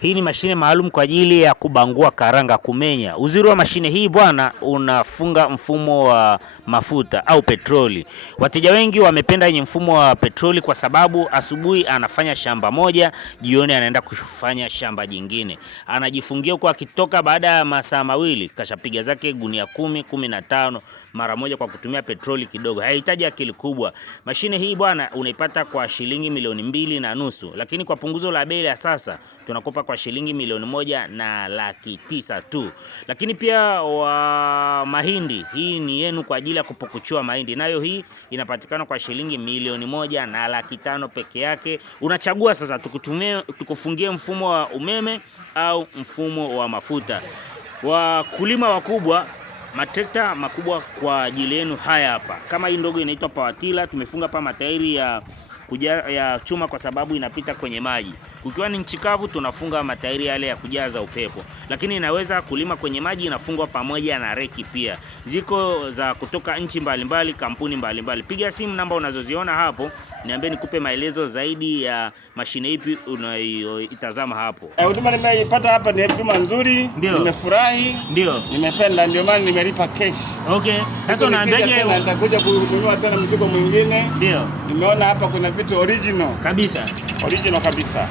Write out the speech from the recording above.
Hii ni mashine maalum kwa ajili ya kubangua karanga, kumenya. Uzuri wa mashine hii bwana, unafunga mfumo wa mafuta au petroli. Wateja wengi wamependa yenye mfumo wa petroli kwa sababu asubuhi anafanya shamba moja, jioni anaenda kufanya shamba jingine. Anajifungia kwa akitoka baada ya masaa mawili, kashapiga zake gunia 10, 15 mara moja kwa kutumia petroli kidogo. Haihitaji akili kubwa. Mashine hii bwana unaipata kwa shilingi milioni 2.5, lakini kwa punguzo la bei ya sasa tunakopa kwa shilingi milioni 1.9 tu. Lakini pia wa mahindi, hii ni yenu kwa ajili ya kupukuchua mahindi. Nayo hii inapatikana kwa shilingi milioni 1.5 peke yake. Unachagua sasa tukufungie mfumo wa umeme au mfumo wa mafuta. Wakulima wakubwa, matrekta makubwa kwa ajili yenu haya hapa. Kama hii ndogo inaitwa pawatila, tumefunga hapa matairi ya chuma kwa sababu inapita kwenye maji. Kukiwa ni nchi kavu tunafunga matairi yale ya kujaza upepo, lakini inaweza kulima kwenye maji, inafungwa pamoja na reki pia. Ziko za kutoka nchi mbalimbali, kampuni mbalimbali. Piga simu namba unazoziona hapo, niambie nikupe maelezo zaidi ya mashine ipi unayoitazama hapo. Huduma nimeipata hapa ni huduma nzuri, nimefurahi, nimependa, ndio maana nimelipa cash. Okay. Sasa unaambiaje? Nitakuja kununua tena mzigo mwingine. Ndio. Nimeona hapa kuna vitu original kabisa. Original kabisa.